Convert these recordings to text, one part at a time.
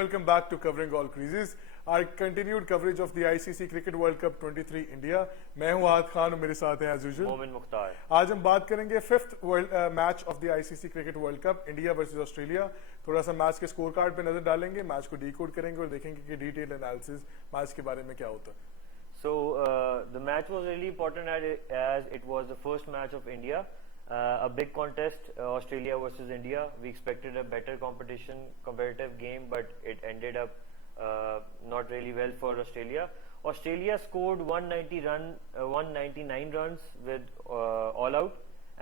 welcome back to Covering All Creases. Our continued coverage of the ICC Cricket World Cup 23 India. मैं हूं आद खान और मेरे साथ हैं as usual मोमिन मुख्तार। आज हम बात करेंगे fifth match of the ICC cricket world cup India versus Australia. थोड़ा सा मैच के स्कोर कार्ड पे नजर डालेंगे, मैच को डीकोड करेंगे और देखेंगे कि डिटेल एनालिसिस मैच के बारे में क्या होता है। So the match was really important as it was the first match of India, a big contest, Australia versus India. We expected a better competitive game, but it ended up not really well for Australia. Australia scored 199 runs with all out,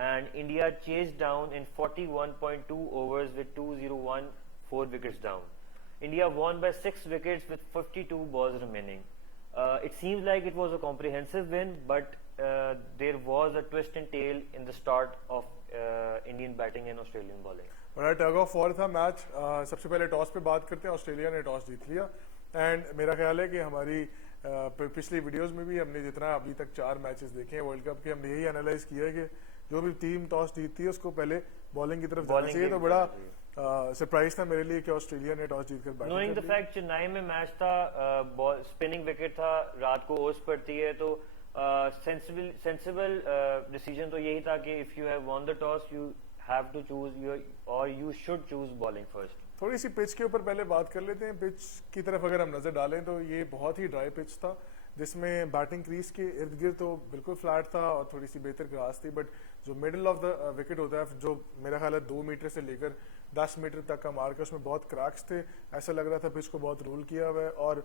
and India chased down in 41.2 overs with 201, 4 wickets down. India won by 6 wickets with 52 balls remaining. It seems like it was a comprehensive win, but there was a twist and tail in the start of Indian batting and Australian bowling. बड़ा tug of war था match. सबसे पहले toss पे बात करते हैं। Australia ने toss जीत लिया एंड मेरा ख्याल है कि हमारी पिछली वीडियोस में भी हमने जितना अभी तक 4 मैचेस देखे हैं वर्ल्ड कप के, हमने यही एनालाइज किया है कि जो भी टीम टॉस जीतती है उसको पहले बॉलिंग की तरफ जाना चाहिए। तो बड़ा सरप्राइज था मेरे लिए कि ऑस्ट्रेलिया ने टॉस जीतकर batting knowing the fact Chennai में मैच था, स्पिनिंग विकेट था, रात को ओस पड़ती है, तो सेंसिबल डिसीजन तो यही था कि if you have won the toss you have to choose और you should choose bowling first. थोड़ी सी पिच के ऊपर पहले बात कर लेते हैं। पिच की तरफ अगर हम नजर डालें तो ये बहुत ही ड्राई पिच था, जिसमें बैटिंग क्रीज के इर्द गिर्द तो बिल्कुल फ्लैट था और थोड़ी सी बेहतर ग्रास थी, बट जो मिडिल ऑफ द विकेट होता है, जो मेरा ख्याल है 2 मीटर से लेकर 10 मीटर तक का मार्क है, उसमें बहुत क्रैक्स थे। ऐसा लग रहा था पिच को बहुत रोल किया हुआ है और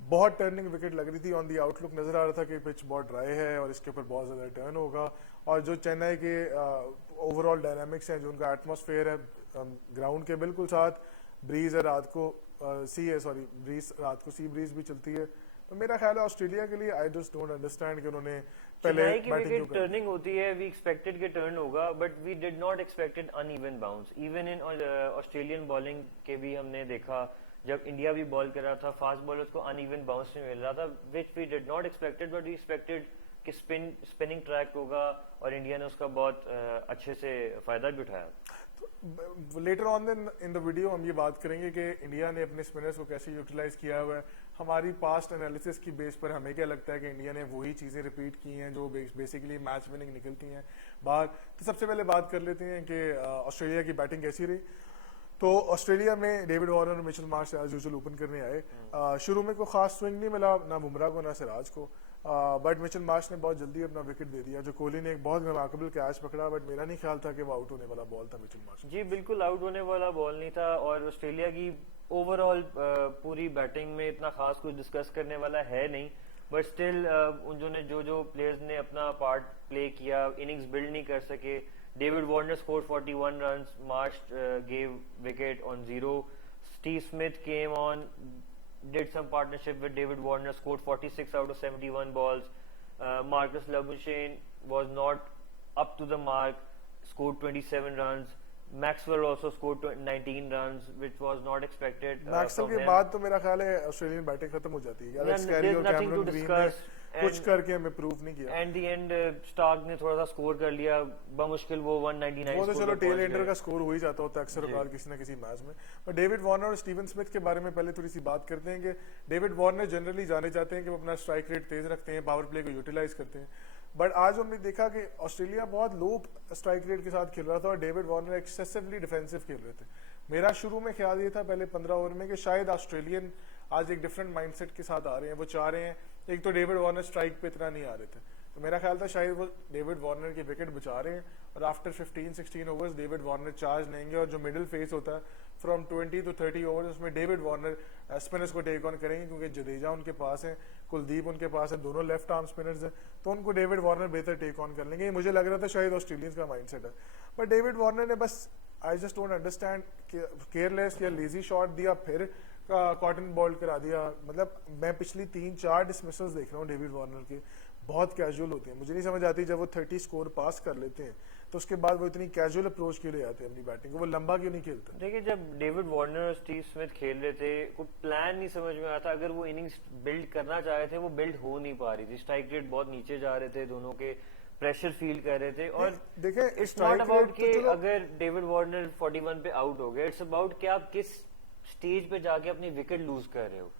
बहुत टर्निंग विकेट लग रही थी। ऑन दी आउटलुक नजर आ रहा था कि पिच बहुत ड्राई है और इसके ऊपर बहुत ज्यादा टर्न होगा। और जो चेन्नई के ओवरऑल डायनामिक्स हैं, जो उनका एटमॉस्फेयर है ग्राउंड के बिल्कुल साथ, ब्रीज है रात को रात को सी ब्रीज भी चलती है। तो मेरा ख्याल है ऑस्ट्रेलिया के लिए आई जस्ट डोंट अंडरस्टैंड कि उन्होंने पहले की विकेट टर्निंग होती है, वी एक्सपेक्टेड कि टर्न होगा, but we did not expected uneven bounce. Even in Australian bowling के भी हमने देखा, जब इंडिया भी बॉल कर रहा था, फास्ट बॉलर्स को अनइवन बाउंस में मिल रहा था, which we did not expected, but we expected कि स्पिनिंग ट्रैक होगा और इंडिया ने उसका बहुत अच्छे से फायदा भी उठाया। Later on in the video हम ये बात करेंगे कि इंडिया ने अपने स्पिनर्स को कैसे यूटिलाइज किया हुआ है। हमारी पास्ट एनालिसिस की बेस पर हमें क्या लगता है कि इंडिया ने वही चीजें रिपीट की हैं जो बेसिकली मैच विनिंग निकलती हैं बाहर। तो सबसे पहले बात कर लेते हैं कि ऑस्ट्रेलिया की बैटिंग कैसी रही। तो ऑस्ट्रेलिया में डेविड वार्नर और Mitchell Marsh as usual open करने आए। शुरू में कोई खास स्विंग नहीं मिला, ना बुमराह को ना सिराज को, बट मिचेल मार्श ने बहुत जल्दी अपना विकेट दे दिया। जो कोहली ने एक बहुत रिमार्केबल कैच पकड़ा, बट मेरा नहीं ख्याल था कि वो आउट होने वाला बॉल था मिचेल मार्श। जी बिल्कुल आउट होने वाला बॉल नहीं था, और ऑस्ट्रेलिया की ओवरऑल पूरी बैटिंग में इतना खास कुछ डिस्कस करने वाला है नहीं, बट स्टिल उन्होंने जो प्लेयर्स ने अपना पार्ट प्ले किया, इनिंग्स बिल्ड नहीं कर सके। David Warner scored 41 runs, Marsh gave wicket on 0. Steve Smith came on, did some partnership with David Warner, scored 46 out of 71 balls. Marcus Labuschagne was not up to the mark, scored 27 runs. Maxwell also scored 19 runs, which was not expected. Maxwell के बाद तो मेरा ख्याल है Australian batting खत्म हो जाती है। एलेक्स कैरी और कैमरन ग्रीन ने कुछ करके हमें प्रूव नहीं किया। एंड द एंड स्टार्क ने थोड़ा सा स्कोर कर लिया, बमुश्किल वो 199। वो तो चलो टेल एंडर का स्कोर हो ही जाता होता है अक्सर बार किसी ना किसी मैच में। पर डेविड वार्नर और स्टीवन स्मिथ के बारे में पहले थोड़ी सी बात करते हैं कि डेविड वार्नर जनरली जाने जाते हैं कि वो अपना स्ट्राइक रेट तेज रखते हैं, पावर प्ले को यूटिलाइज करते हैं, बट आज हमने देखा कि ऑस्ट्रेलिया बहुत लो स्ट्राइक रेट के साथ खेल रहा था और डेविड वार्नर एक्सेसिवली डिफेंसिव खेल रहे थे। मेरा शुरू में ख्याल ये था पहले 15 ओवर में कि शायद ऑस्ट्रेलियन आज एक डिफरेंट माइंडसेट के साथ आ रहे हैं। वो चाह रहे हैं, एक तो डेविड वार्नर स्ट्राइक पे इतना नहीं आ रहे थे, तो मेरा ख्याल था शायद वो डेविड वार्नर की विकेट बचा रहे हैं और after 15-16 overs David Warner charge लेंगे और जो मिडिल फेस होता है फ्रॉम 20 to 30 ओवर्स, उसमें डेविड वार्नर स्पिनर्स को टेक ऑन करेंगे, क्योंकि जडेजा उनके पास है, कुलदीप उनके पास है, दोनों लेफ्ट आर्म स्पिनर्स हैं, तो उनको डेविड वार्नर बेहतर टेक ऑन कर लेंगे। मुझे लग रहा था शायद ऑस्ट्रेलियंस का माइंडसेट है, बट डेविड वार्नर ने बस I just don't understand careless या लेजी शॉट दिया, फिर कॉटन बॉल करा दिया। मतलब मैं पिछली 3-4 डिसमिसल्स देख रहा हूँ डेविड वार्नर के, बहुत कैजुअल होती है। मुझे नहीं समझ आती जब वो 30 स्कोर पास कर लेते हैं तो उसके बाद वो इतनी कैजुअल अप्रोच क्यों ले आते हैं अपनी बैटिंग को, वो लंबा क्यों नहीं खेलते। देखिए जब डेविड वार्नर और स्टीव स्मिथ खेल रहे थे, कोई प्लान नहीं समझ में आता। अगर वो इनिंग्स बिल्ड करना चाह रहे थे, वो बिल्ड हो नहीं पा रही थी। स्ट्राइक रेट बहुत नीचे जा रहे थे, दोनों के प्रेशर फील कर रहे थे। और देखें इट्स नॉट अबाउट कि अगर डेविड वार्नर 41 पे आउट हो गए, इट्स अबाउट कि आप किस स्टेज पे जाके अपनी विकेट लूज कर रहे हो।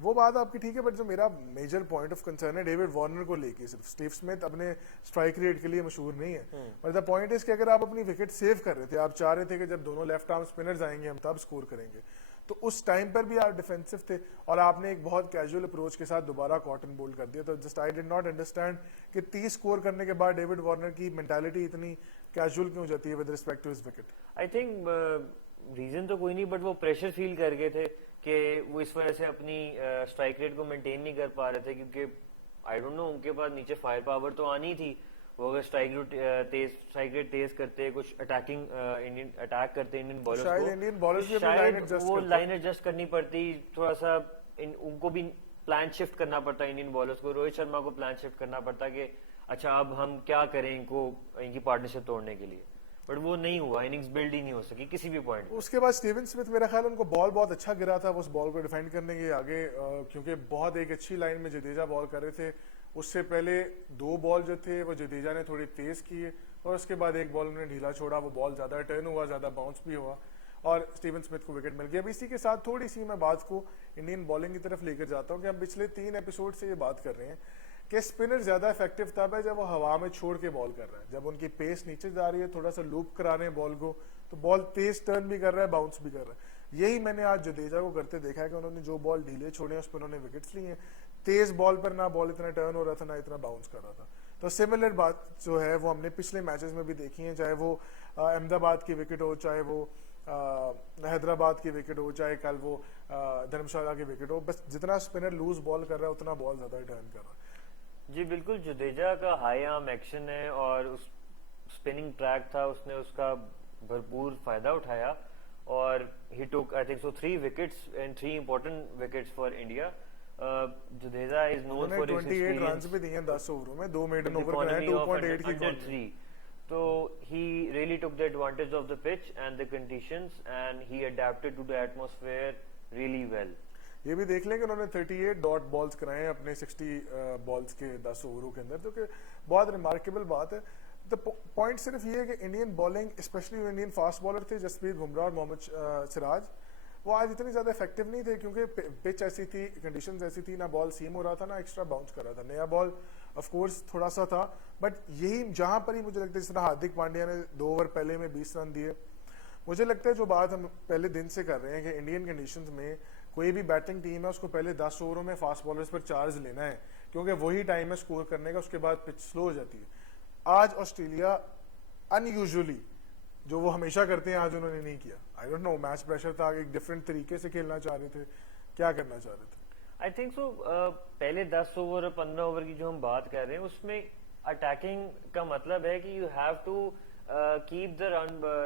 वो बात आपकी ठीक है, बट जो मेरा मेजर पॉइंट ऑफ कंसर्न है डेविड वार्नर को लेके, सिर्फ स्टीव स्मिथ अपने स्ट्राइक रेट के लिए मशहूर नहीं है, बट द पॉइंट इज कि अगर आप अपनी विकेट सेव कर रहे थे, आप चाह रहे थे कि जब दोनों लेफ्ट आर्म स्पिनर्स आएंगे हम तब स्कोर करेंगे, तो उस टाइम पर भी आप डिफेंसिव थे और आपने एक बहुत कैजुअल अप्रोच के साथ दोबारा कॉटन बोल्ड कर दिया। तो just I did not understand कि 30 स्कोर करने के बाद डेविड वार्नर की मेंटालिटी इतनी कैजुअल क्यों जाती है with respect to his wicket. I think reason तो कोई नहीं, बट वो प्रेशर फील कर गए थे कि वो इस वजह से अपनी स्ट्राइक रेट को मेंटेन नहीं कर पा रहे थे, क्योंकि आई डोंट नो उनके पास नीचे फायर पावर तो आनी थी। वो अगर स्ट्राइक रेट तेज करते, कुछ अटैकिंग इंडियन अटैक करते इंडियन बॉलर्स शायद को, इंडियन बॉलर्स भी अपनी शायद लाइन एडजस्ट वो करते। लाइन एडजस्ट करनी पड़ती, थोड़ा सा उनको भी प्लान शिफ्ट करना पड़ता इंडियन बॉलर्स को। रोहित शर्मा को प्लान शिफ्ट करना पड़ता कि अच्छा अब हम क्या करें इनको, इनकी पार्टनरशिप तोड़ने के लिए, बट वो नहीं हुआ। इनिंग्स बिल्ड ही नहीं हो सकी किसी भी पॉइंट पे। उसके बाद स्टीवन स्मिथ, मेरा ख्याल उनको बॉल बहुत अच्छा गिरा था, वो उस बॉल को डिफेंड करने के आगे, क्योंकि बहुत एक अच्छी लाइन में जडेजा बॉल कर रहे थे। उससे पहले 2 बॉल जो थे वो जडेजा ने थोड़ी तेज किए और उसके बाद एक बॉल उन्होंने ढीला छोड़ा, वो बॉल ज्यादा टर्न हुआ, ज्यादा बाउंस भी हुआ और स्टीवन स्मिथ को विकेट मिल गया। अब इसी के साथ थोड़ी सी मैं बात को इंडियन बॉलिंग की तरफ लेकर जाता हूँ कि हम पिछले 3 एपिसोड से ये बात कर रहे हैं कि स्पिनर ज्यादा इफेक्टिव तब है जब वो हवा में छोड़ के बॉल कर रहा है, जब उनकी पेस नीचे जा रही है, थोड़ा सा लूप करा रहे हैं बॉल को, तो बॉल तेज टर्न भी कर रहा है, बाउंस भी कर रहा है। यही मैंने आज जडेजा को करते देखा है कि उन्होंने जो बॉल ढीले छोड़े उस पर उन्होंने विकेट्स लिए हैं। तेज बॉल पर ना बॉल इतना टर्न हो रहा था ना इतना बाउंस कर रहा था। तो सिमिलर बात जो है वो हमने पिछले मैचेस में भी देखी है, चाहे वो अहमदाबाद की विकेट हो, चाहे वो हैदराबाद की विकेट हो, चाहे कल वो धर्मशाला की विकेट हो, बस जितना स्पिनर लूज बॉल कर रहा है उतना बॉल ज्यादा टर्न कर रहा है। जी बिल्कुल, जडेजा का हाई आर्म एक्शन है और उस स्पिनिंग ट्रैक था, उसने उसका भरपूर फायदा उठाया और he took I think so 3 wickets and 3 important wickets for India. Jadeja is known for his 28 runs भी दिए 10 ओवरों में, 2 मेडन ओवर कराए, 2.8 की economy. So he really took the advantage of the pitch and the conditions and he adapted to the atmosphere really well. ये भी देख लें कि उन्होंने 38 डॉट बॉल्स कराए हैं अपने 60 बॉल्स के 10 ओवरों के अंदर, तो कि बहुत रिमार्केबल बात है। द पॉइंट सिर्फ ये है कि Indian bowling, specially Indian fast bowler थे जसप्रीत बुमराह और मोहम्मद सिराज, वो आज इतने ज्यादा इफेक्टिव नहीं थे क्योंकि पिच ऐसी थी, कंडीशंस ऐसी थी, ना बॉल सीम हो रहा था ना एक्स्ट्रा बाउंस कर रहा था। नया बॉल ऑफ कोर्स थोड़ा सा था, बट यही जहां पर ही मुझे लगता है, जिस तरह हार्दिक पांड्या ने 2 ओवर पहले में 20 रन दिए, मुझे लगता है जो बात हम पहले दिन से कर रहे हैं कि इंडियन कंडीशंस में कोई भी बैटिंग टीम है उसको पहले 10 ओवरों में फास्ट बॉलर्स पर चार्ज लेना है, क्योंकि वही टाइम है स्कोर करने का, उसके बाद पिच स्लो हो जाती है। आज ऑस्ट्रेलिया अनयूजुअली, जो वो हमेशा करते हैं, आज उन्होंने नहीं किया। I don't know, match pressure था, एक डिफरेंट तरीके से खेलना चाह रहे थे, क्या करना चाह रहे थे। आई थिंक सो पहले 10 ओवर और 15 ओवर की जो हम बात कर रहे हैं उसमें अटैकिंग का मतलब है कि you have to keep the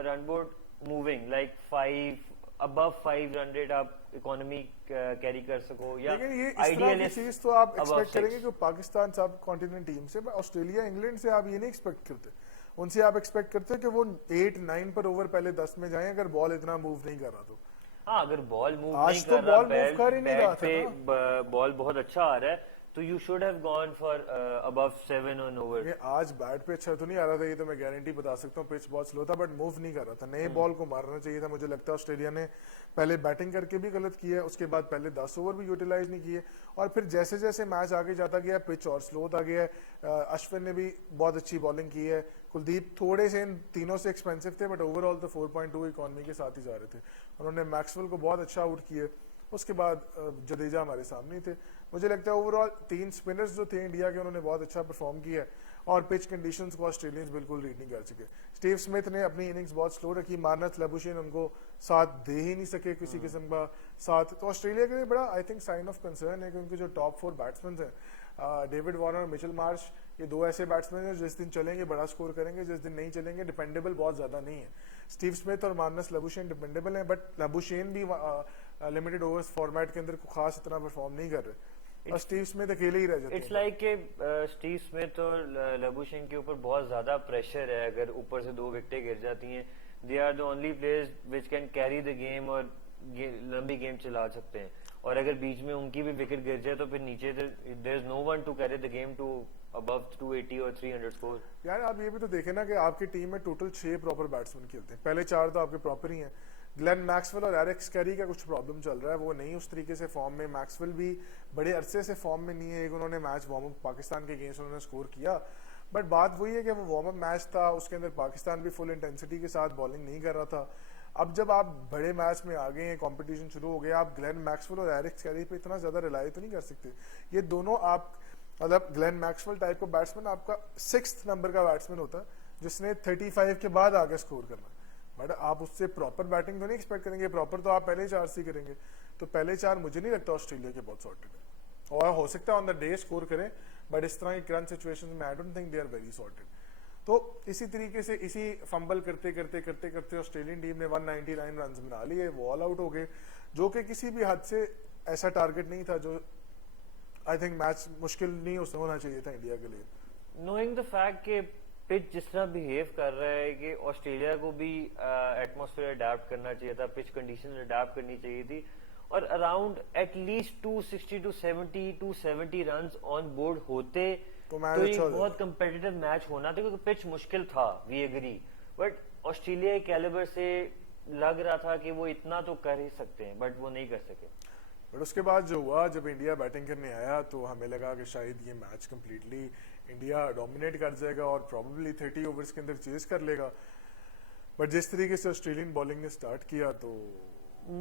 run board moving, like 5 above 5 run rate आप इकोनॉमी कैरी कर सको, या लेकिन ये इस तरह की चीज तो आप एक्सपेक्ट करेंगे कि पाकिस्तान सब कॉन्टिनेंट टीम से, ऑस्ट्रेलिया इंग्लैंड से आप ये नहीं एक्सपेक्ट करते। उनसे आप एक्सपेक्ट करते हैं कि वो 8-9 पर ओवर पहले 10 में जाएं अगर बॉल इतना मूव नहीं कर रहा तो। हाँ, अगर बॉल मूव आज नहीं तो कर रहा, बॉल मूव कर ही नहीं रहा था पे बॉल बहुत अच्छा आ रहा है, तो you should have gone for above 7 on over. ये आज बैट पे अच्छा तो नहीं आ रहा था, ये तो मैं गारंटी बता सकता हूँ, पिच बहुत स्लो था, बट मूव नहीं कर रहा था। नए बॉल को मारना चाहिए था। मुझे लगता है ऑस्ट्रेलिया ने पहले बैटिंग करके भी गलत किया, उसके बाद पहले 10 ओवर भी यूटिलाइज नहीं किए, और फिर जैसे जैसे मैच आगे जाता गया पिच और स्लो होता गया। अश्विन ने भी बहुत अच्छी बॉलिंग की है, कुलदीप थोड़े से इन तीनों से एक्सपेंसिव थे, बट ओवरऑल तो 4.2 इकोनॉमी के साथ ही जा रहे थे। उन्होंने मैक्सवेल को बहुत अच्छा आउट किया, उसके बाद जडेजा हमारे सामने थे। मुझे लगता है ओवरऑल 3 स्पिनर्स जो थे इंडिया के, उन्होंने बहुत अच्छा परफॉर्म किया है, और पिच कंडीशंस को ऑस्ट्रेलियंस बिल्कुल रीड नहीं कर सके। स्टीव स्मिथ ने अपनी इनिंग्स बहुत स्लो रखी, मार्नस लबुशेन उनको साथ दे ही नहीं सके किसी किस्म का साथ। तो ऑस्ट्रेलिया के लिए बड़ा I think sign of concern है कि उनके जो टॉप 4 बैट्समैन हैं, डेविड वार्नर और मिचेल मार्श, ये 2 ऐसे बैट्समैन हैं जिस दिन चलेंगे बड़ा स्कोर करेंगे, जिस दिन नहीं चलेंगे डिपेंडेबल बहुत ज्यादा नहीं है। स्टीव स्मिथ और मार्नस लबुशेन डिपेंडेबल हैं, बट लबुशेन भी लिमिटेड ओवर्स फॉर्मेट के अंदर खास इतना परफॉर्म नहीं कर रहे, और स्टीव स्मिथ अकेले ही रह जाते हैं। इट्स लाइक स्टीव स्मिथ और लबुशेन के ऊपर बहुत ज्यादा प्रेशर है। अगर ऊपर से 2 विकेटें गिर जाती हैं, they are the only players which can carry the game और लंबी गेम चला सकते हैं, और अगर बीच में उनकी भी विकेट गिर जाए तो फिर नीचे there is no one to carry the game to above 280 और 300 स्कोर। यार आप ये भी तो देखें ना कि आपकी टीम में टोटल 6 प्रॉपर बैट्समैन खेलते हैं, पहले 4 तो आपके प्रॉपर ही हैं, ग्लेन मैक्सवेल और एरिक्स कैरी का कुछ प्रॉब्लम चल रहा है, वो नहीं उस तरीके से फॉर्म में। मैक्सवेल भी बड़े अरसे से फॉर्म में नहीं है। एक उन्होंने मैच वार्म अप पाकिस्तान के अगेंस्ट उन्होंने स्कोर किया, बट बात वही है कि वो वार्म अप मैच था, उसके अंदर पाकिस्तान भी फुल इंटेंसिटी के साथ बॉलिंग नहीं कर रहा था। अब जब आप बड़े मैच में आ गए हैं, कंपटीशन शुरू हो गया, आप ग्लेन मैक्सवेल और एरिक्स कैरी पे इतना ज्यादा रिलाई तो नहीं कर सकते। ये दोनों आप मतलब ग्लेन मैक्सवेल टाइप का बैट्समैन आपका 6th नंबर का बैट्समैन होता है जिसने 35 के बाद आगे स्कोर करना, बट आप उससे प्रॉपर बैटिंग तो नहीं एक्सपेक्ट करेंगे। प्रॉपर तो आप पहले 4 सी करेंगे, तो पहले 4 मुझे नहीं लगता ऑस्ट्रेलिया के बहुत सॉर्टेड है। और हो सकता है ऑन द डे स्कोर करें, बट इस तरह की क्रंच सिचुएशन में I don't think they are very sorted. तो इसी तरीके से इसी फंबल करते करते करते करते ऑस्ट्रेलियन टीम ने 199 रन बना लिए, वो ऑल आउट हो गए, जो कि किसी भी हद से ऐसा टारगेट नहीं था जो आई थिंक मैच मुश्किल नहीं होना चाहिए था इंडिया के लिए। नोइंग द फैक्ट कि पिच जिस तरह बिहेव कर रहा है कि ऑस्ट्रेलिया को भी एटमॉस्फेयर अडेप्ट करना चाहिए था, पिच कंडीशन अडेप्ट करनी चाहिए थी, और around at least 260 to 270 run on board होते तो ये बहुत कंपेटिटिव मैच होना था, क्योंकि पिच मुश्किल था, we agree, but Australia calibre से लग रहा था कि वो इतना तो कर ही सकते हैं, बट वो नहीं कर सके। बट उसके बाद जो हुआ, जब इंडिया बैटिंग करने आया तो हमें लगा कि शायद ये मैच कंप्लीटली इंडिया डोमिनेट कर जाएगा और प्रॉब्लली 30 ओवर्स के अंदर चेज कर लेगा, बट जिस तरीके से ऑस्ट्रेलियन बॉलिंग ने स्टार्ट किया तो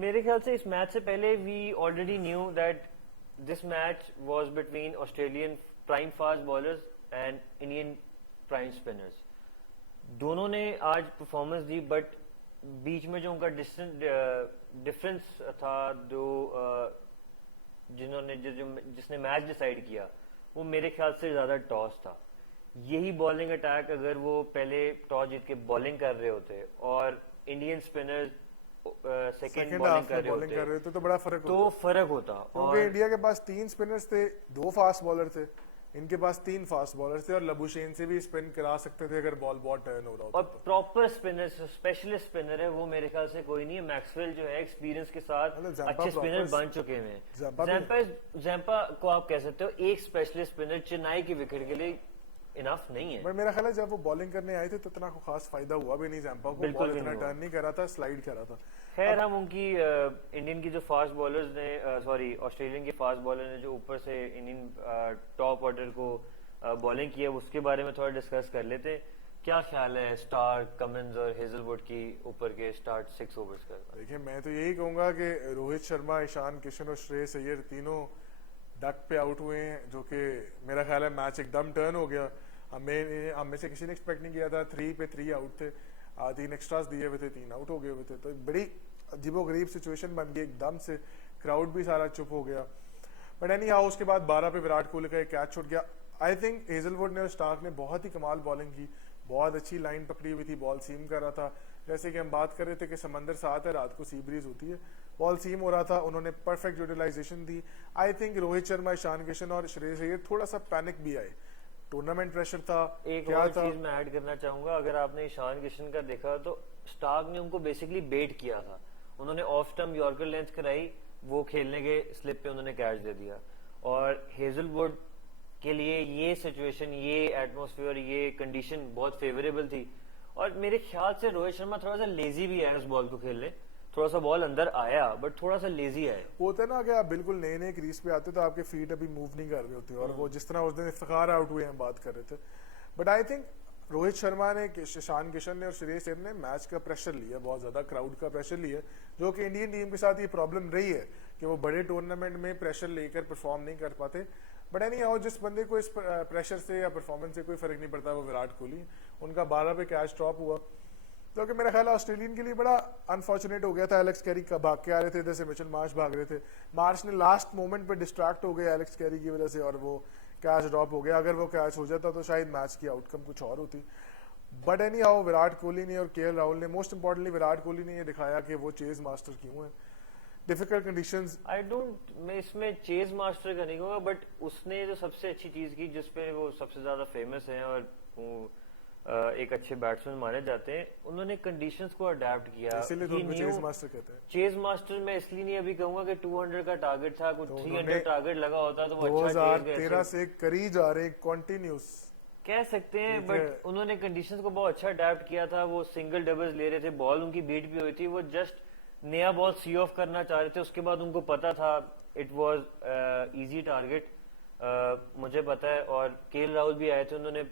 मेरे ख्याल से इस मैच से पहले we already knew that this match was between Australian prime fast bowlers and Indian prime spinners. दोनों ने आज परफॉर्मेंस दी, बट बीच में जो उनका डिफरेंस था, जिसने मैच डिसाइड किया, वो मेरे ख्याल से ज्यादा टॉस था। यही बॉलिंग अटैक अगर वो पहले टॉस जीत के बॉलिंग कर रहे होते और इंडियन स्पिनर्स सेकंड बॉलिंग कर रहे होते तो बड़ा फर्क होता। और इंडिया के पास 3 स्पिनर्स थे, 2 फास्ट बॉलर थे, इनके पास 3 फास्ट बॉलर्स थे, और लबुशेन से भी स्पिन करा सकते थे अगर बॉल बहुत टर्न हो रहा होता। और प्रॉपर स्पिनर, स्पेशलिस्ट स्पिनर है वो मेरे ख्याल से कोई नहीं है। मैक्सवेल जो है एक्सपीरियंस के साथ अच्छे स्पिनर बन चुके हैं। जैम्पा को आप कह सकते हो एक स्पेशलिस्ट स्पिनर, चेन्नई की विकेट के लिए इनफ नहीं है। बट मेरा ख्याल है जब वो बॉलिंग करने आए थे तो इतना को खास फायदा हुआ भी नहीं जैम्पा को, बॉल इतना टर्न नहीं कर रहा था, स्लाइड कर रहा था। खैर हम उनकी इंडियन की जो फास्ट बॉलर्स ने, सॉरी ऑस्ट्रेलियन के फास्ट बॉलर ने जो ऊपर से इंडियन टॉप ऑर्डर को बॉलिंग किया, उसके बारे में थोड़ा डिस्कस कर लेते हैं। क्या ख्याल है स्टार्क, कमिंस और हेजलवुड की ऊपर के स्टार्ट 6 ओवर्स का? देखिए मैं तो यही कहूंगा कि रोहित शर्मा, ईशान किशन और श्रेयस अय्यर तीनों डक पे आउट हुए हैं, जो कि मेरा ख्याल है मैच एकदम टर्न हो गया। हमें से किसी ने एक्सपेक्ट नहीं किया था। 3 पे 3 आउट थे, 3 एक्स्ट्रास दिए हुए थे, 3 आउट हो गए हुए थे, तो बड़ी अजीबोगरीब सिचुएशन बन गई एकदम से। क्राउड भी सारा चुप हो गया। बट एनी हाउ उसके बाद 12 पे विराट कोहली का एक कैच छूट गया। आई थिंक हेजलवुड ने और स्टार्क ने बहुत ही कमाल बॉलिंग की, बहुत अच्छी लाइन पकड़ी हुई थी, बॉल सीम कर रहा था। जैसे कि हम बात कर रहे थे कि समंदर साथ है, रात को सी ब्रीज होती है, बॉल सीम हो रहा था, उन्होंने परफेक्ट यूटिलाइजेशन दी। आई थिंक रोहित शर्मा, ईशान किशन और श्रेयस अय्यर थोड़ा सा पैनिक भी आए, टूर्नामेंट प्रेशर था। एक और चीज मैं ऐड करना चाहूंगा, अगर आपने ईशान किशन का देखा तो स्टार्क ने उनको बेसिकली बेट किया था। उन्होंने ऑफ स्टंप यॉर्कर लेंथ कराई, वो खेलने के स्लिप पे उन्होंने कैच दे दिया। और हेजलवुड के लिए ये सिचुएशन, ये एटमॉस्फेयर, ये कंडीशन बहुत फेवरेबल थी। और मेरे ख्याल से रोहित शर्मा थोड़ा सा लेजी भी है उस बॉल को खेलने, थोड़ा सा बॉल अंदर आया बट थोड़ा सा लेजी है। होता है ना कि आप बिल्कुल नए नए क्रीज पे आते हो तो आपके फीट अभी मूव नहीं कर रहे होते, और वो जिस तरह उस दिन इफ्तिखार आउट हुए हम बात कर रहे थे। But I think Rohit Sharma ने, ईशान किशन ने और श्रेयस अय्यर ने मैच का प्रेशर लिया, बहुत ज्यादा क्राउड का प्रेशर लिया, जो कि इंडियन टीम के साथ ये प्रॉब्लम रही है कि वो बड़े टूर्नामेंट में प्रेशर लेकर परफॉर्म नहीं कर पाते। बट एनी हाउ जिस बंदे को इस प्रेशर से या परफॉर्मेंस से कोई फर्क नहीं पड़ता वो विराट कोहली। उनका 12 पे कैच ड्रॉप हुआ, जो कि मेरा ख्याल है ऑस्ट्रेलियन के लिए बड़ा अनफॉर्चुनेट हो गया था। एलेक्स कैरी का भाग के आ रहे थे, इधर से मिचेल मार्श भाग रहे थे, मार्श ने लास्ट मोमेंट पे डिस्ट्रैक्ट हो गए एलेक्स कैरी की वजह से और वो कैच ड्रॉप हो गया। अगर वो कैच हो जाता तो शायद मैच की आउटकम कुछ और होती। But any how Virat Kohli ने और केएल राहुल ने, मोस्ट इंपॉर्टेंटली विराट कोहली ने ये दिखाया कि वो चेज मास्टर क्यों है डिफिकल्ट कंडीशंस। मैं इसमें चेज मास्टर का नहीं कहूंगा, बट उसने जो सबसे अच्छी चीज की, जिसपे वो सबसे ज्यादा फेमस है और एक अच्छे बैट्समैन माने जाते हैं, उन्होंने कंडीशंस को अडेप्ट किया। इसीलिए तो उनको चेज मास्टर कहते हैं। चेज मास्टर मैं इसलिए नहीं अभी कहूंगा कि 200 का टारगेट था, कुछ 300 टारगेट लगा होता तो वो अच्छा 2013 से करी जा रहे कंटिन्यूस कह सकते हैं। बट उन्होंने कंडीशंस को बहुत अच्छा अडेप्ट किया था। वो सिंगल डबल्स ले रहे थे, बॉल उनकी बीट भी हुई थी, वो जस्ट नया बॉल सी ऑफ करना चाह रहे थे, उसके बाद उनको पता था इट वाज इजी टारगेट। मुझे पता है, और केएल राहुल भी आए थे, उन्होंने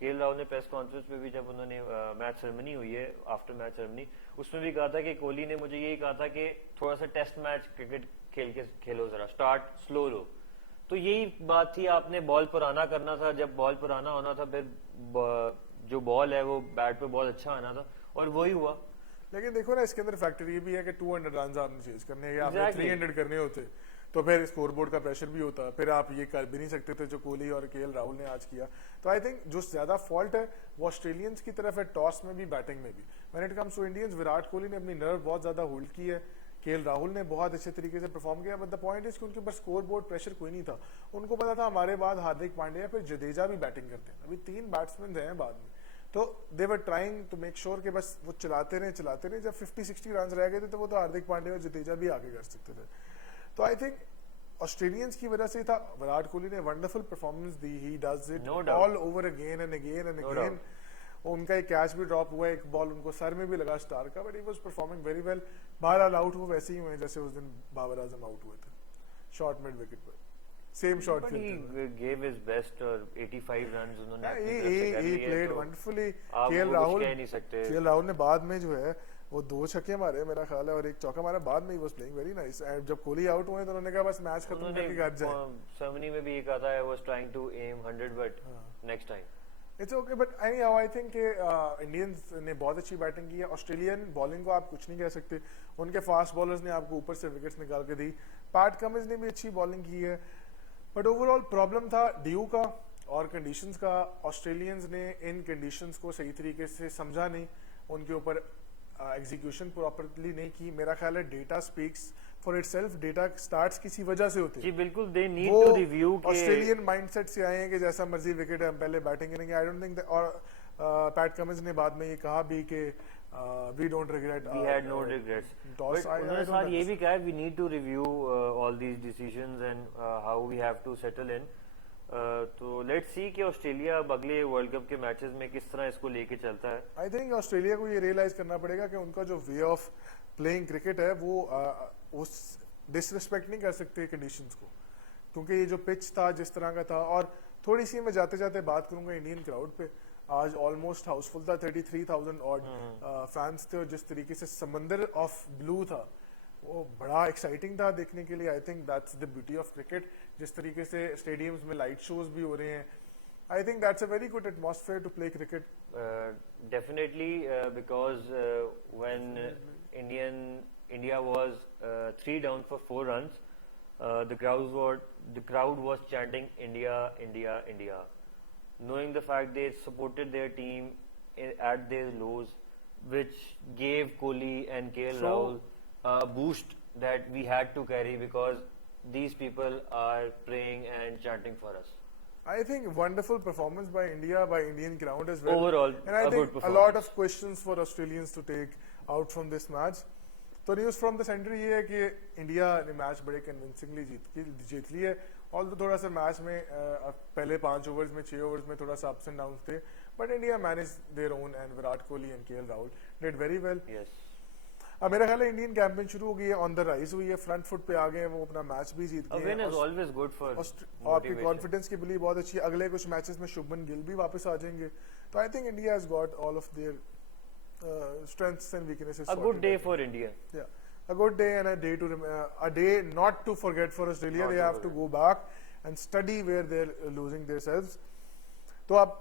केएल राहुल ने प्रेस कॉन्फ्रेंस में भी, जब उन्होंने मैच सेरेमनी हुई है, आफ्टर मैच सेरेमनी, उसमें भी कहा था कि कोहली ने मुझे यही कहा था कि थोड़ा सा टेस्ट मैच क्रिकेट खेलो, जरा स्टार्ट स्लो लो। तो यही बात थी, आपने बॉल पुराना करना था, जब बॉल पुराना होना था फिर जो बॉल है वो बैट पे बॉल अच्छा आना था, और वही हुआ। लेकिन देखो ना, इसके अंदर फैक्टर ये भी है कि 200 रन आपने चेज करने हैं, या आपने Exactly. 300 करने होते, तो फिर स्कोरबोर्ड का प्रेशर भी होता, फिर आप ये कर भी नहीं सकते थे जो कोहली और केएल राहुल ने आज किया। तो आई थिंक जो ज्यादा फॉल्ट है वो ऑस्ट्रेलियंस की तरफ है, टॉस में भी, बैटिंग में भी। When it comes to Indians, Virat Kohli ने अपनी नर्व बहुत ज्यादा होल्ड की है, केएल राहुल ने बहुत अच्छे तरीके से परफॉर्म किया, बट द पॉइंट इज कि उनके ऊपर स्कोर बोर्ड प्रेशर कोई नहीं था। उनको पता था हमारे बाद हार्दिक पांड्या फिर जडेजा भी बैटिंग करते हैं, अभी 3 बैट्समैन हैं बाद में, तो they were trying to make sure कि बस वो चलाते रहे। जब 50-60 रन रह गए थे तो वो तो हार्दिक पांड्या और जडेजा भी आगे कर सकते थे। तो आई थिंक ऑस्ट्रेलियंस की वजह से था, विराट कोहली ने wonderful performance the, he does it all over again and again and again. उनका एक कैच भी ड्रॉप हुआ, एक बॉल उनको सर में भी लगा स्टार का, but he was performing very well. बहरहाल आउट वो वैसे ही हुए जैसे उस दिन बाबर आजम आउट हुए थे, शॉर्ट मिड विकेट पर, same shot But he gave his best, और 85 रन उन्होंने अपनी तरफ से कर he लिए, played तो wonderfully। आप केएल वो कुछ राहुल कह नहीं सकते। केएल राहुल ने बाद में जो है वो 2 छक्के मारे मेरा ख्याल है, और एक चौका मारा बाद में, he was playing very nice. And जब कोहली आउट हुए तो उन्होंने कहा बस मैच खत्म करके घर जाए। सेरेमनी में भी ये कहा था, I was trying to aim 100 but next time. It's okay, but I think कि इंडियंस ने बहुत अच्छी बैटिंग की है। ऑस्ट्रेलियन बॉलिंग को आप कुछ नहीं कह सकते, उनके फास्ट बॉलर्स ने आपको ऊपर से विकेट्स निकाल के दी। पैट कमिंस ने भी अच्छी बॉलिंग की है, बट ओवरऑल प्रॉब्लम था ड्यू का और कंडीशंस का। ऑस्ट्रेलियंस ने इन कंडीशंस को सही तरीके से समझा नहीं, उनके ऊपर एग्जीक्यूशन प्रॉपरली नहीं की। मेरा ख्याल है data speaks for itself, data starts किसी वजह से होते जी बिल्कुल, दे नीड वो टू रिव्यू के ऑस्ट्रेलियन माइंडसेट से आए हैं कि जैसा मर्जी विकेट है हम पहले बैटिंग करेंगे। आई डोंट थिंक, और पैट कमिंस ने बाद में ये कहा भी कि we don't regret, we had no regrets, but उन्होंने साथ ये भी कहा है we need to review all these decisions and how we have to settle in. तो लेट्स सी कि ऑस्ट्रेलिया अब अगले वर्ल्ड कप के मैचेस में किस तरह इसको लेके चलता है। आई थिंक ऑस्ट्रेलिया को ये रियलाइज करना पड़ेगा कि उनका जो वे ऑफ प्लेइंग क्रिकेट है वो उस डिसरिस्पेक्ट नहीं कर सकते कंडीशंस को, क्योंकि ये जो पिच था जिस तरह का था। और थोड़ी सी मैं जाते जाते बात करूंगा इंडियन क्राउड पे, आज ऑलमोस्ट हाउसफुल था, 33,000 ऑड फैंस थे, और जिस तरीके से समंदर ऑफ ब्लू था वो बड़ा एक्साइटिंग था देखने के लिए। आई think that's the beauty of cricket, जिस तरीके से स्टेडियम्स में लाइट शोज भी हो रहे हैं। I think that's a very good atmosphere to play cricket. Definitely, because when India was 3 down for 4 runs, the crowd was chanting India, India, India, knowing the fact they supported their team at their lows, which gave Kohli and KL Rahul a boost that we had to carry, because these people are praying and chanting for us. I think wonderful performance by India, by Indian ground as well. Overall, and I a good think a lot performance. of questions for Australians to take out from this match. तो news from the centre ये है कि India ने match बड़े convincingly जीत ली है। All तो थोड़ा सा मैच में पहले 5 ओवर्स में 6 ओवर्स में थोड़ा सा अप्स एंड डाउन थे, but India manage their own, and Virat Kohli and KL Rahul did very well. Yes. अब मेरा ख्याल है इंडियन कैंपेन शुरू हो गई है, ऑन द राइज हुई है, फ्रंट फुट पे आ गए हैं, वो अपना मैच भी जीत A गए win हैं। is always good for आपकी motivation. कॉन्फिडेंस की बिलीव बहुत अच्छी है। अगले कुछ मैचेस में शुभमन गिल भी वापस आ जाएंगे, तो I think India has got all of their strengths and weaknesses A good day for India. Yeah, a good day and a day not to forget for Australia. Not They to have to forget. go back and study where they're losing themselves. तो अब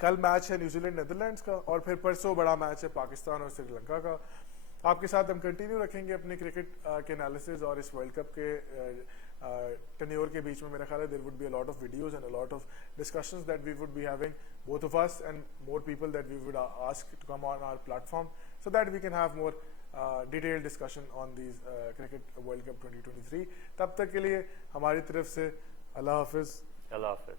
कल match है New Zealand Netherlands का, और फिर परसों बड़ा match है पाकिस्तान और श्रीलंका का। आपके साथ हम कंटिन्यू रखेंगे अपने क्रिकेट के एनालिसिस, और इस वर्ल्ड कप के टेन्योर के बीच में मेरा ख्याल है there would be a lot of videos and a lot of discussions that we would be having, both of us and more people that we would ask to come on our platform, so that we can have more detailed discussion on these cricket world cup 2023। तब तक के लिए हमारी तरफ से अल्लाह हाफिज। Allah Hafiz.